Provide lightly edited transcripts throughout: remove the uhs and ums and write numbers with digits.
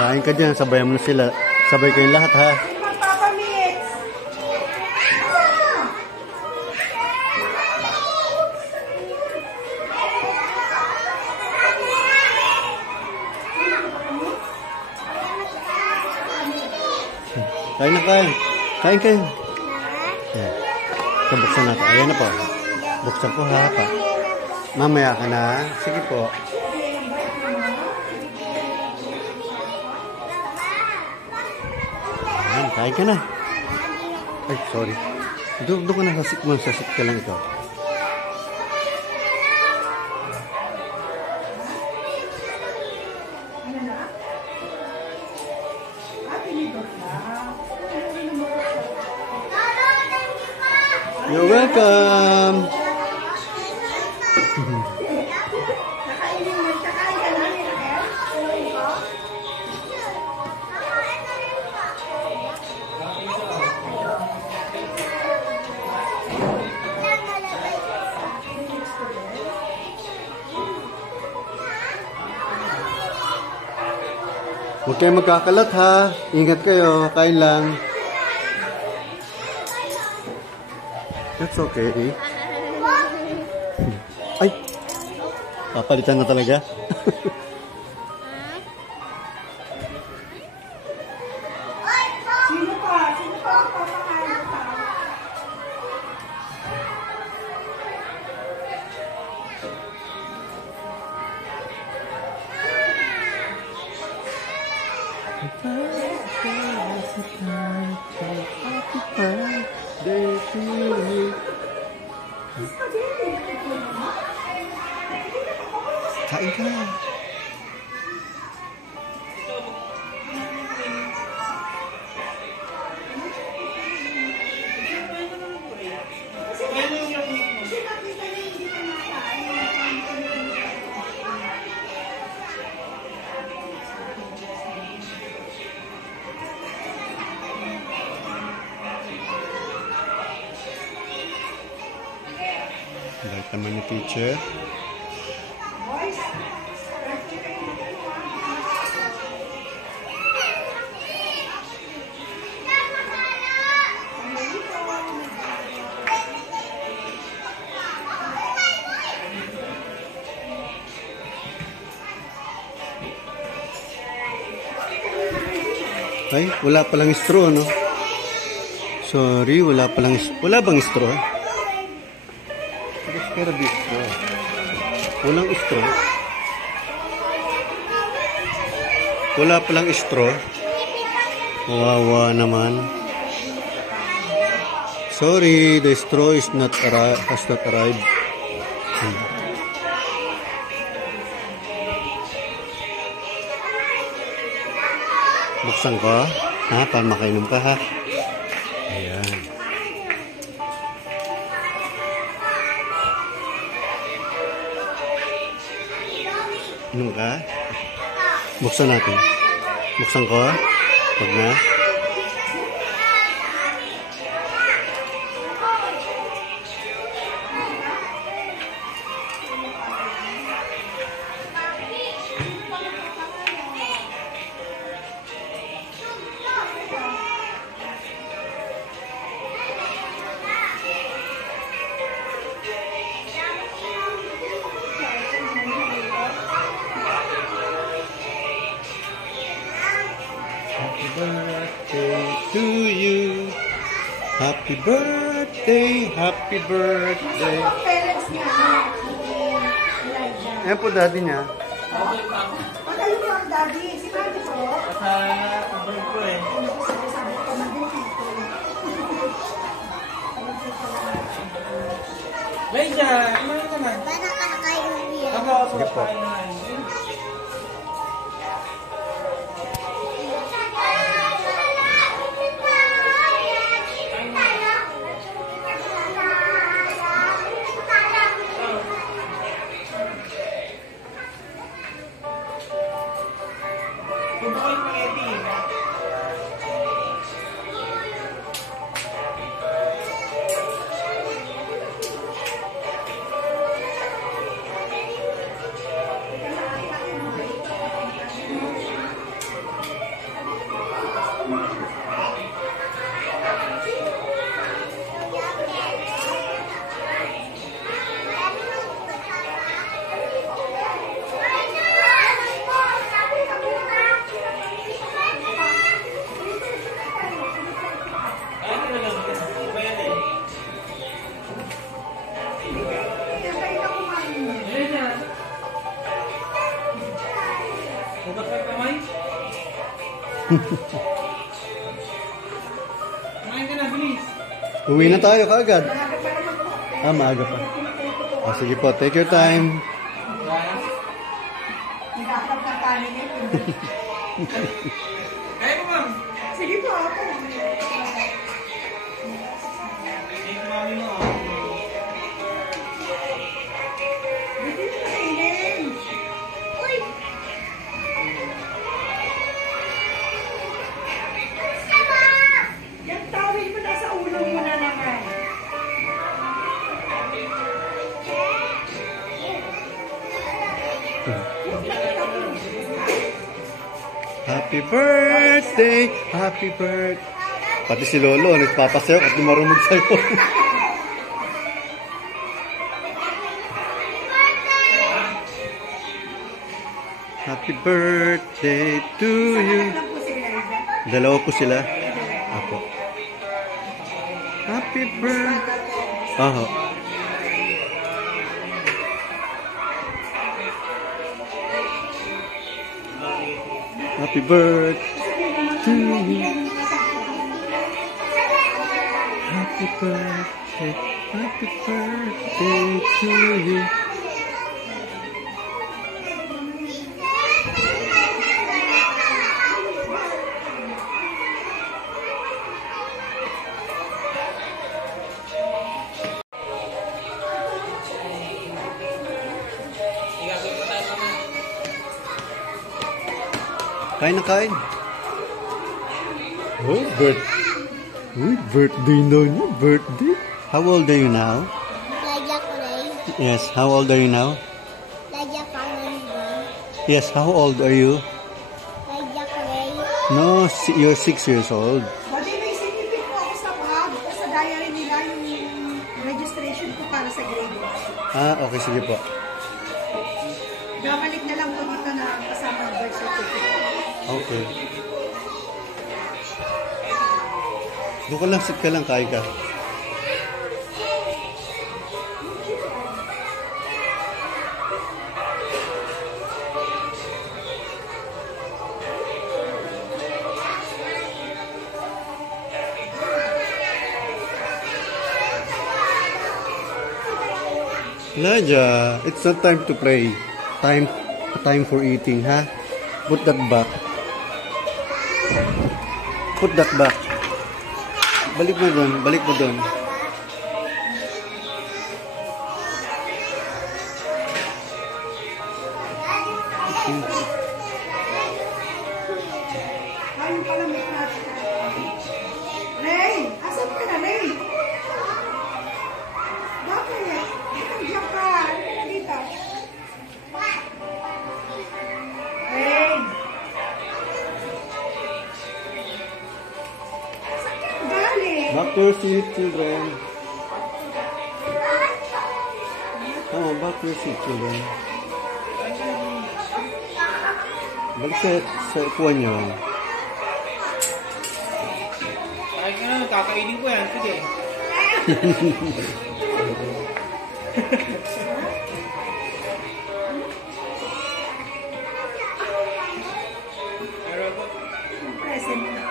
Kain ka dyan, sabayan mo na sila. Sabay kayong lahat, ha? Kain na kain. Kain kayo. Ayan. So, buksan natin. Ayan na po. Buksan ko ha pa. Mamaya ka na. Sige po. Ayan, kain ka na. Ay, sorry. Doon ka na sasik mo. Sasik ka lang ito. You're welcome. Huwag kayo magkakalat ha. Ingat kayo. Kain lang. That's okay. Ay! Papalitan na talaga. Sino pa? Sino pa ang papakain pa? Kain ka na. Balik naman ni teacher. Ay, wala palang straw, no? Sorry, wala bang straw? Pero straw. Walang straw. Wala palang straw. Kawawa naman. Sorry, the straw has not arrived. Buksan ko, ha? Para makainom ka, ha? Ayan. Inom ka? Buksan natin. Buksan ko, ha? Pag na. Happy birthday to you. Happy birthday, happy birthday. Ayan po daddy niya. Pagkayo po ang daddy. Si daddy po. Sa abang ko eh. Leja, ilan ka na? Ba nakakain niya? Ako, Sige po. Tubukin mo spaghetti. Kumain ka na, bilis. Uwi na tayo kaagad. Maaga pa naman po. Ah, maaga pa. Sige po, take your time. Nagkakap ng kanin eh. Kaya mo, ma'am. Sige po ako. Thank you, mami mo. Dito na kainin. Uy! Yan tawid mo na sa ulo mo na naman. Happy birthday! Happy birthday! Pati si Lolo, nagpapasayo at marunong sa'yo. Happy birthday to you. Alam po sila iba. Dalawa po sila. Apo. Happy birthday. Aho. Happy birthday to you. Happy birthday. Happy birthday to you. Kain na kain. Oh, birthday na niya. Birthday. How old are you now? Yes, how old are you now? Yes, how old are you? No, you're 6 years old. Bali, may sinipin po ako sa bag o sa diary nila yung registration ko para sa grade 1. Ah, okay, sige po. Babalik na lang po dito na kasama ang birth certificate. Okay. Doon ka lang, sit ka lang, kain ka. Elijah, it's not time to play. Time for eating, ha? Put that back. Put that back. Balik mo doon, balik mo doon. Ayun pala may natin. Ray! Asan ka na, Ray? Bakit? Nandiyan ka. Ano ka na dito? Ray! Saan ka galing? Back to your seat, children. Come on, back to your seat, children. Balik sa upuan nyo. Kain ka na, kakainin ko yan. Sige. Pero po, Present na.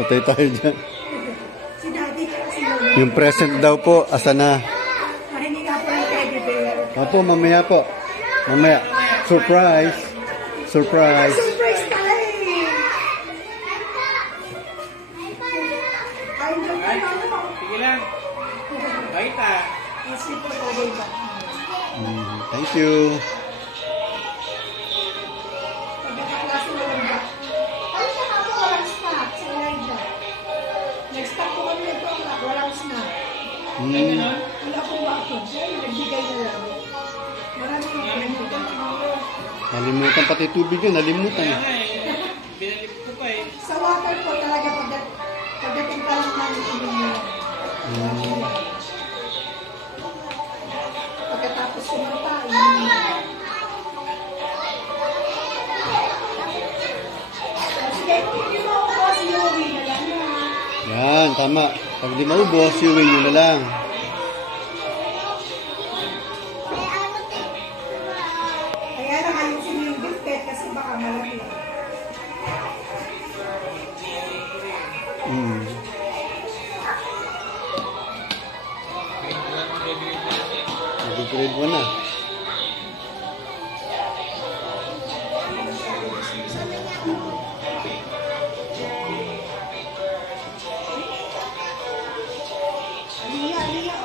Patay tayo dyan. Si Daddy at si Lolo. Yung present daw po, asa na? Mahinig nga po ng teddy bear. Opo, mamaya po. Mamaya. Surprise. Surprise. Surprise time! Ayun doon ay, ka na. sige lang. Bait ah. Kasi po tagay ba? Thank you. Pagkakaklase na lang ba? Ay, saka po walang snack sa Elijah. Next time po kami nag-o'clock, walang snack. Ay, ganon. Wala pong bakit. Ay, nagbigay na lang. Marami mga kaibigan. Nalimutan pati tubig yun. Nalimutan. Kaya nga eh. Binalip ko pa eh. Sa water po talaga pagdating pa lang namin ibig nila. Pagkatapos kumain. Sige, kung hindi mo ako si Yowie na lang. Yan, tama. Pag di maubos, siwin nyo na lang. Kaya lang ayusin mo yung gift bed kasi baka malaki. Grade 1 na. Liya, liya.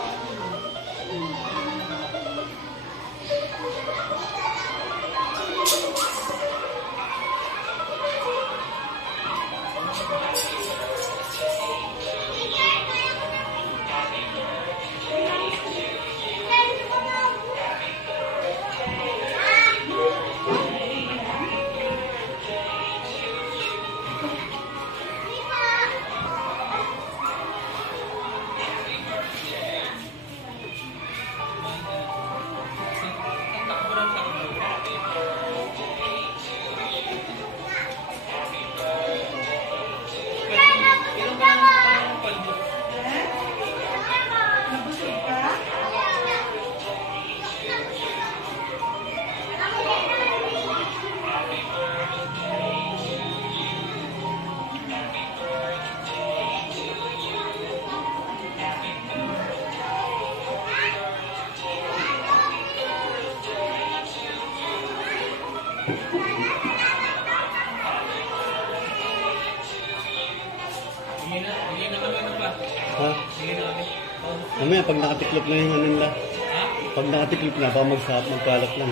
Nabusog ka? Bigyan na kami ano pa. Ha? Bigyan na kami. Mamaya, pag nakatiklop na yung ano nila. Ha? Pag nakatiklop na, baka magkalat lang.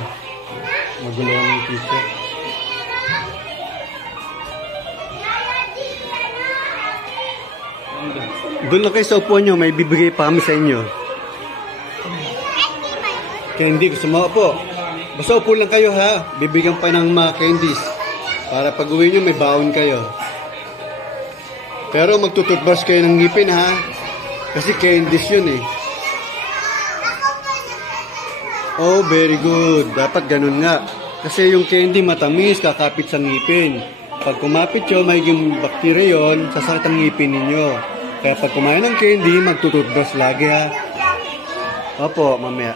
Magulo ang teacher. Doon lang kayo sa upuan nyo, may bibigay pa kami sa inyo. Candy, gusto mo po. Basta upo lang kayo ha. Bibigyan pa ng mga candies. Para pag uwi nyo, may baon kayo. Pero magtututbrush kayo ng ngipin ha. Kasi candies yun eh. Oh, very good. Dapat ganun nga. Kasi yung candy matamis, kakapit sa ngipin. Pag kumapit yun, may bacteria yun, sasakit ang ngipin ninyo. Kaya pag kumain ng candy, magtututbrush lagi ha. Opo, mamaya.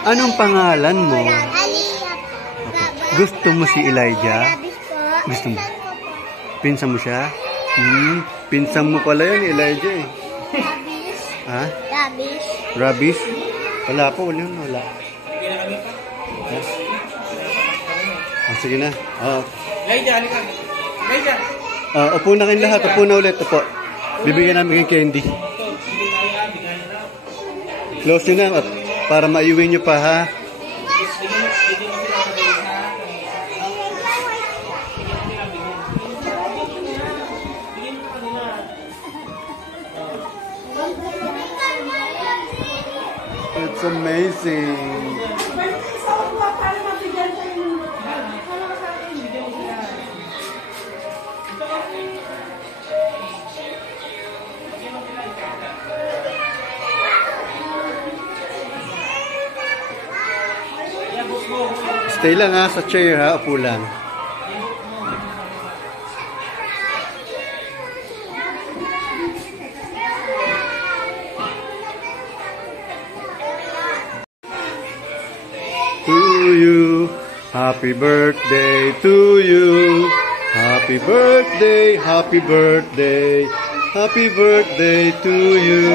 Anong pangalan mo? Gusto mo si Elijah? Gusto mo? Pinsan mo siya? Pinsan mo pala yun, Elijah eh. Ha? Rabish. Rabish? Wala po, wala. Bigyan na kami pa. Ha? Ah, sige na. Elijah, halika. Elijah. Upo na kayong lahat. Upo na ulit. Upo. Bibigyan namin kayong candy. Ito, hindi tayo bigyan na. Close nyo na para maiuwi nyo pa ha. Bigyan mo sila sa bigyan ha. Bigyan mo kanila. It's amazing. Sa upo, para mabigyan tayo ng para sa akin, bigyan mo sila. Stay lang ha sa chair ha. Upo lang. To you, happy birthday to you. Happy birthday, happy birthday, happy birthday to you.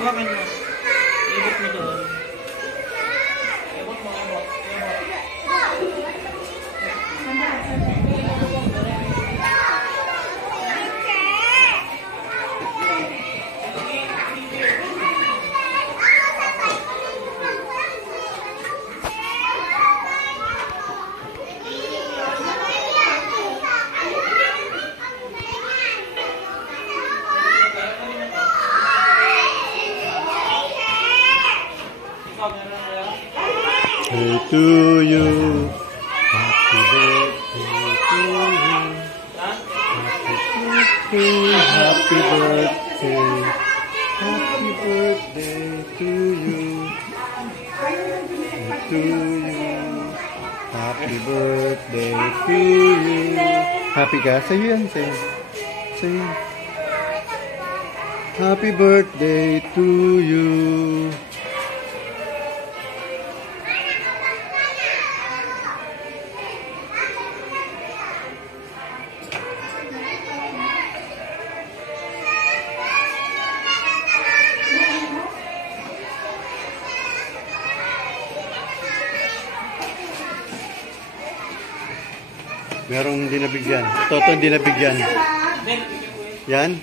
Hawakan mo. Ibot mo doon. Ibot mo. Hey to you, happy birthday to you, happy birthday, happy birthday to you, happy birthday to you. Happy ka? Sa'yo yan, sa'yo. Sa'yo. Happy birthday to you. Merong hindi nabigyan. Toto hindi nabigyan. Yan?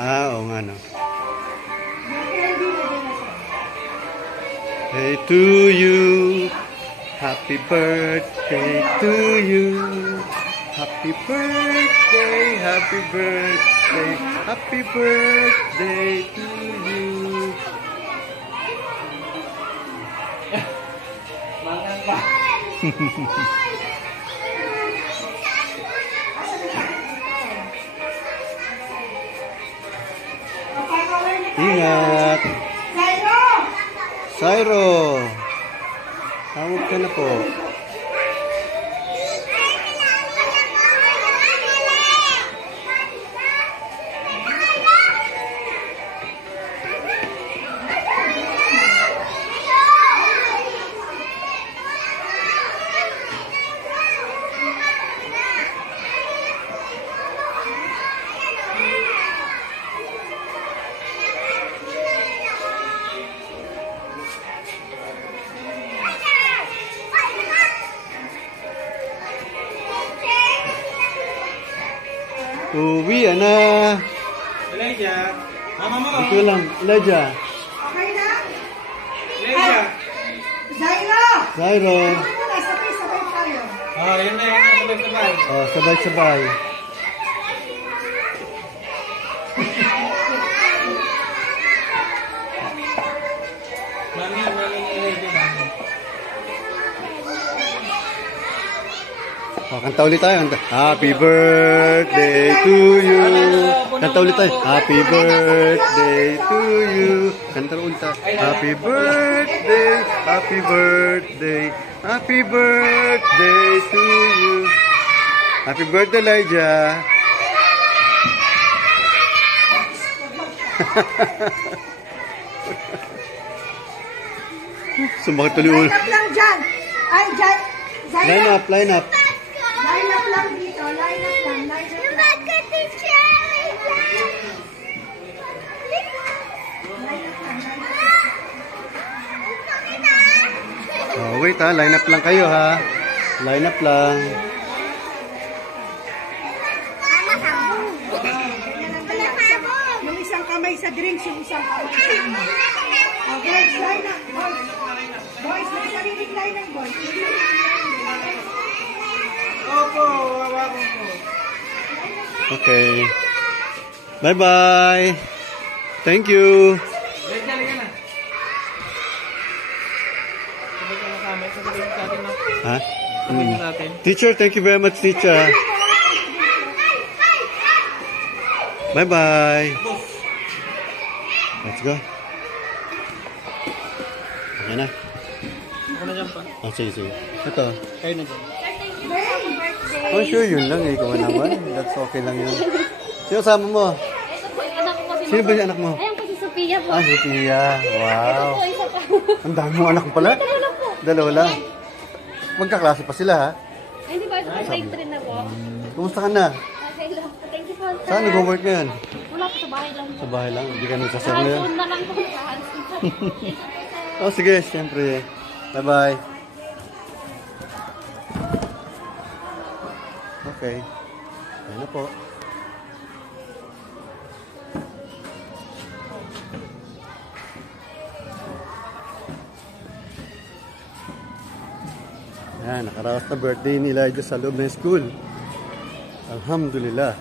Oo nga no. Hey to you. Happy birthday to you. Happy birthday, happy birthday, happy birthday to you. Mangang ka. Ingat! Zairo! Sairo! Tawag ka na po. Uwi na. Elijah. Mama mo. Ito lang. Elijah. Okay na? Elijah. Zairo! Sairo. Ano na? Sabay-sabay tayo. Oh, yun na yun. Sabay-sabay. Oh, sabay-sabay. Mami ni Elijah. Mami. Oh, kanta ulit tayo. Happy birthday to you. Kanta ulit tayo. Happy birthday to you. Kanta ulit tayo. Happy birthday. Happy birthday. Happy birthday to you. Happy birthday, Elijah. Sumakit tuloy ulo. Line up lang dyan. Ay, dyan. Zairo! Line up, line up. Line up lang dito. Line up lang. Line up lang. Oh, wait ha, line up lang kayo ha. Line up lang. Yung isang kamay sa drinks, yung isang kamay sa ano. Okay, line up. Boys, boys, may sariling line up, boys. Opo, hawakan ko. Okay. Bye-bye. Thank you. Elijah, halika na. Sabay ka na sa amin. Sabay ka sa atin na. Ha? Sabay ka sa atin. Teacher, thank you very much, teacher. Bye-bye. Let's go. Okay na. Ako na dyan pa. Oh, sige, sige. Ito. Kayo na dyan. Oh, sure, yun lang. Ikaw naman. That's okay lang yun. Sino sama mo? Ito po, yung anak ko po si Sino ba yung anak mo? Ayan po si Sophia po. Ah, Sophia. Wow. Ito po, isa pa. Ang dami mong anak pala. Dalawa lang po. Dalawa lang. Magkaklase pa sila, ha? Ay, hindi ba? Ito po, grade 3 na po. Kumusta ka na? Okay lang po. Thank you po. sir. Saan nag-work ngayon? Wala po sa bahay lang po. Sa bahay lang. Hindi ka nagsasama Ah, ngayon. phone na lang po. Sa hands. Oh, sige. Siyempre. Bye-bye. Okay. Ayan na po. Ayan, nakaraos na birthday ni Elijah sa loob ng school. Alhamdulillah.